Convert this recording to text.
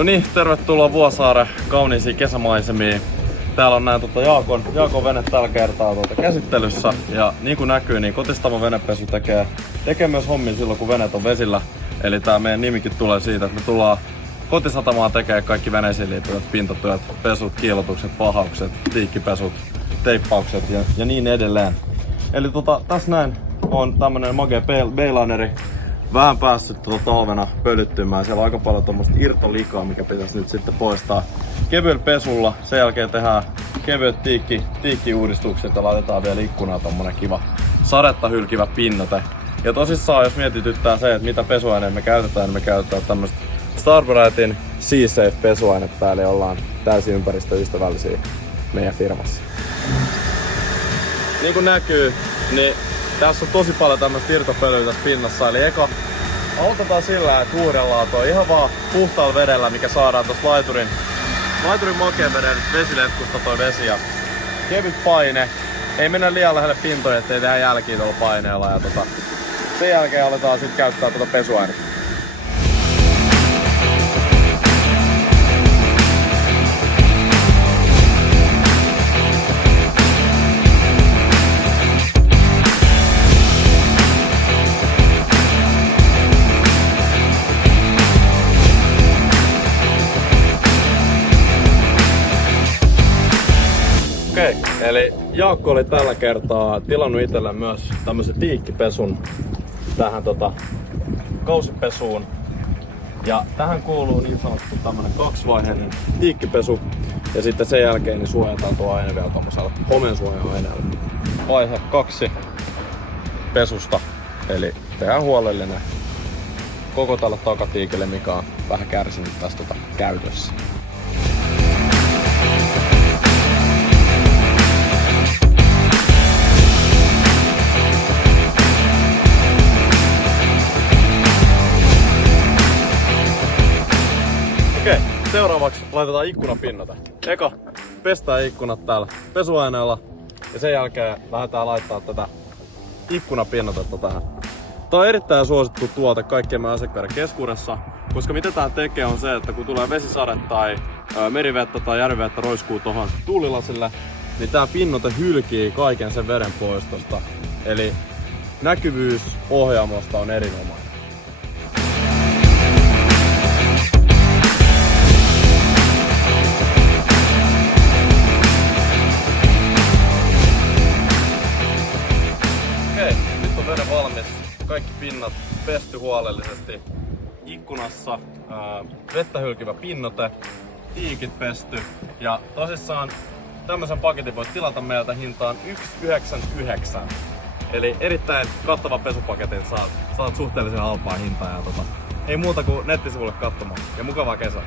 No niin, tervetuloa Vuosaaren kauniisiin kesämaisemiin. Täällä on näin Jaakon vene tällä kertaa käsittelyssä. Ja niin kuin näkyy, niin Kotistamo venepesu tekee myös hommin silloin kun veneet on vesillä. Eli tää meidän nimikin tulee siitä, että me tullaan kotisatamaan tekemään kaikki veneisiin liittyvät pintatyöt, pesut, kiillotukset, pahaukset, tiikkipesut, teippaukset ja niin edelleen. Eli tässä näin on tämmönen magea B-lineri. Vähän päässyt talvena pölyttymään. Siellä on aika paljon tommoista irtolikaa, mikä pitäisi nyt sitten poistaa kevyellä pesulla. Sen jälkeen tehdään kevyet tiikkiuudistukset ja laitetaan vielä ikkunaan tommonen kiva sadetta hylkivä pinnoite. Ja tosissaan, jos mietityttää se, että mitä pesuaineita me käytetään, niin me käytetään tämmöstä Starbrightin SeaSafe pesuainetta, eli ollaan täysin ympäristöystävällisiä meidän firmassa. Niin kuin näkyy, niin tässä on tosi paljon tämmöstä irtopölyä tässä pinnassa, eli eka aloitetaan sillä, että huudellaan toi ihan vaan puhtaalla vedellä, mikä saadaan tosta laiturin makeen veden vesiletkusta toi vesi ja kevyt paine. Ei mennä liian lähelle pintoja, ettei tehdä jälkiä tuolla paineella ja sen jälkeen aletaan sitten käyttää pesuainetta. Okei, eli Jaakko oli tällä kertaa tilannut itselle myös tämmösen tiikkipesun tähän kausipesuun. Ja tähän kuuluu niin sanottu tämmönen kaksivaiheinen tiikkipesu. Ja sitten sen jälkeen niin suojataan tuo aine vielä tommosella homensuoja-aineella. Vaihe 2 pesusta. Eli tehdään huolellinen koko tälle takatiikille, mikä on vähän kärsinyt tästä käytössä. Okei, seuraavaksi laitetaan ikkunapinnoite. Eka pestään ikkunat täällä pesuaineella ja sen jälkeen lähdetään laittaa tätä ikkunapinnoitetta tähän. Tää on erittäin suosittu tuote kaikkien meidän asiakkaiden keskuudessa, koska mitä tää tekee on se, että kun tulee vesisade tai merivettä tai järvivettä roiskuu tuohon tuulilasille, niin tää pinnoite hylkii kaiken sen veden poistosta. Eli näkyvyys ohjaamosta on erinomainen. Nyt on vene valmis. Kaikki pinnat pesty huolellisesti. Ikkunassa vettä hylkivä pinnoite, tiikit pesty. Ja tosissaan tämmöisen paketin voit tilata meiltä hintaan 1,99. Eli erittäin kattava pesupaketin saat suhteellisen halpaa hintaa. Ja ei muuta kuin nettisivulle katsomaan. Ja mukavaa kesää!